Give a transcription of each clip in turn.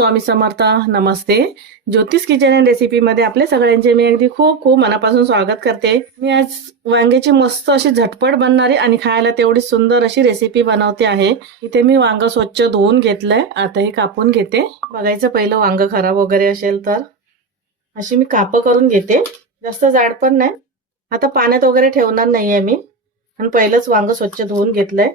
स्वामी समर्थ नमस्ते. ज्योतिष kitchen and रेसिपीमध्ये आपल्या सगळ्यांचे मी अगदी खूप खूप मनापासून स्वागत करते. मी आज वांग्याची मस्त अशी झटपट बनणारी आणि खायला तेवढी सुंदर अशी रेसिपी बनवते आहे. इथे मी वांग स्वच्छ धुवून घेतलंय. आता हे कापून घेते. बघायचं पहिलं वांग खराब वगैरे असेल तर. अशी मी काप करून घेते. जास्त जाड पण नाही. आता पाण्यात वगैरे ठेवणार नाहीये मी. आणि पहिलंच वांग स्वच्छ धुवून घेतलंय.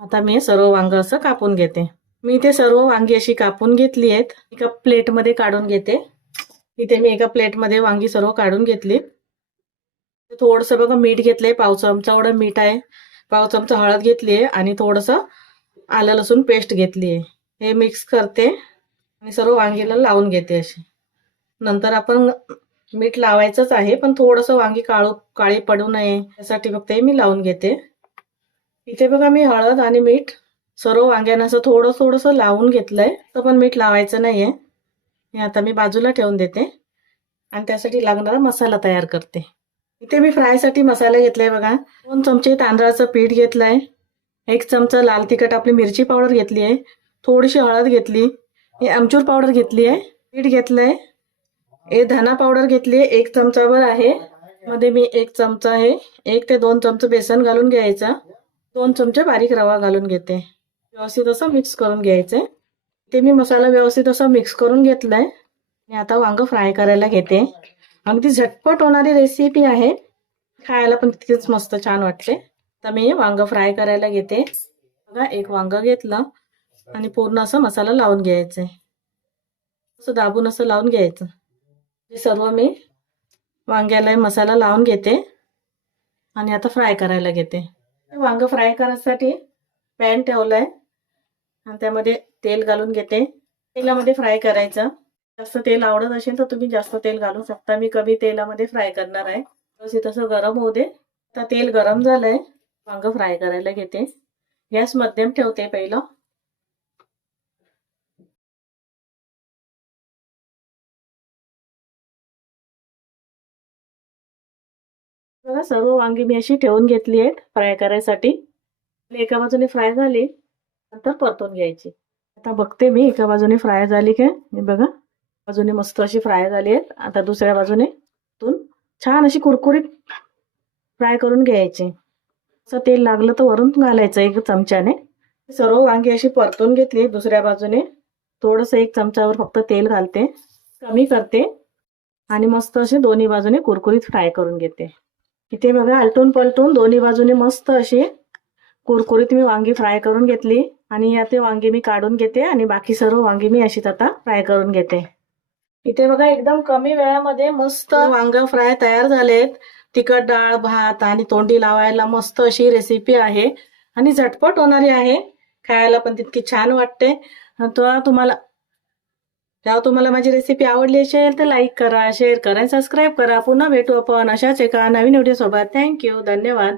आता मी सर्व वांग असं कापून घेते. मी ते सर्व वांगी अशी कापून घेतली आहेत. एका प्लेटमध्ये काढून घेते. इथे मी एका प्लेटमध्ये वांगी सर्व काढून घेतली. थोडंसं बघा मीठ घेतलंय. पाव चमचा एवढं मीठ आहे. पाव चमचा हळद घेतली आहे आणि थोडंसं आलं लसूण पेस्ट घेतली आहे. हे मिक्स करते आणि सर्व वांगीला लावून घेते अशी. नंतर आपण मीठ लावायचंच आहे पण थोडंसं वांगी काळू काळी पडू नये यासाठी फक्त हे मी लावून घेते. इथे बघा मी हळद आणि मीठ सर्व वांग्यानं असं थोडं थोडंसं लावून घेतलंय. तर पण मीठ लावायचं नाही आहे हे आता मी बाजूला ठेवून देते. आणि त्यासाठी लागणारा मसाला तयार करते. इथे मी फ्रायसाठी मसाला घेतलाय बघा. दोन चमचे तांदळाचं पीठ घेतलंय. एक चमचा लाल तिखट आपली मिरची पावडर घेतली आहे. थोडीशी हळद घेतली. हे आमचूर पावडर घेतली आहे. पीठ घेतलंय. हे धना पावडर घेतली आहे. एक चमचावर आहे. मध्ये मी एक चमचा आहे. एक ते दोन चमचे बेसन घालून घ्यायचा. दोन चमचे बारीक रवा घालून घेते. व्यवस्थित असं मिक्स करून घ्यायचंय. ते मी मसाला व्यवस्थित असं मिक्स करून घेतलं आहे मी आता वांग फ्राय करायला घेते. अगदी झटपट होणारी रेसिपी आहे. खायला पण तितकीच मस्त छान वाटते. तर मी वांग फ्राय करायला घेते. बघा एक वांग घेतलं आणि पूर्ण असं मसाला लावून घ्यायचंय. असं दाबून असं लावून घ्यायचं. हे सर्व मी वांग्याला मसाला लावून घेते आणि आता फ्राय करायला घेते. वांग फ्राय करायसाठी पॅन ठेवलाय. आणि त्यामध्ये तेल घालून घेते. तेलामध्ये फ्राय करायचं. जास्त तेल आवडत असेल तर तुम्ही जास्त तेल घालू शकता. मी कमी तेलामध्ये फ्राय करणार आहे. तसे तसं गरम होऊ दे. आता तेल गरम झालंय. वांग फ्राय करायला घेते. गॅस मध्यम ठेवते पहिलं. बघा सर्व वांगी मी अशी ठेवून घेतली आहेत फ्राय करायसाठी. एका बाजूने फ्राय झाली. नंतर परतून घ्यायची. आता बघते मी एका बाजूने फ्राय झाली काय हे बघा. बाजूने मस्त अशी फ्राय झाली आहेत. आता दुसऱ्या बाजूने तून छान अशी कुरकुरीत फ्राय करून घ्यायची. असं तेल लागलं तर वरून घालायचं एक चमच्याने. सर्व वांगी अशी परतून घेतली दुसऱ्या बाजूने. थोडंसं एक चमचावर फक्त तेल घालते. कमी करते. आणि मस्त असे दोन्ही बाजूने कुरकुरीत फ्राय करून घेते. इथे बघा आलटून पलटून दोन्ही बाजूने मस्त अशी कुरकुरीत मी वांगी फ्राय करून घेतली आणि या ते वांगी मी काढून घेते आणि बाकी सर्व वांगी मी अशीच आता फ्राय करून घेते. इथे बघा एकदम कमी वेळामध्ये मस्त वांग फ्राय तयार झालेत. तिखट डाळ भात आणि तोंडी लावायला मस्त अशी रेसिपी आहे आणि झटपट होणारी आहे. खायला पण तितकी छान वाटते. तर तुम्हाला तेव्हा तुम्हाला माझी रेसिपी आवडली असेल तर लाईक करा शेअर करा सबस्क्राईब करा. पुन्हा भेटू आपण अशाच एका नवीन व्हिडिओ सोबत. थँक्यू धन्यवाद.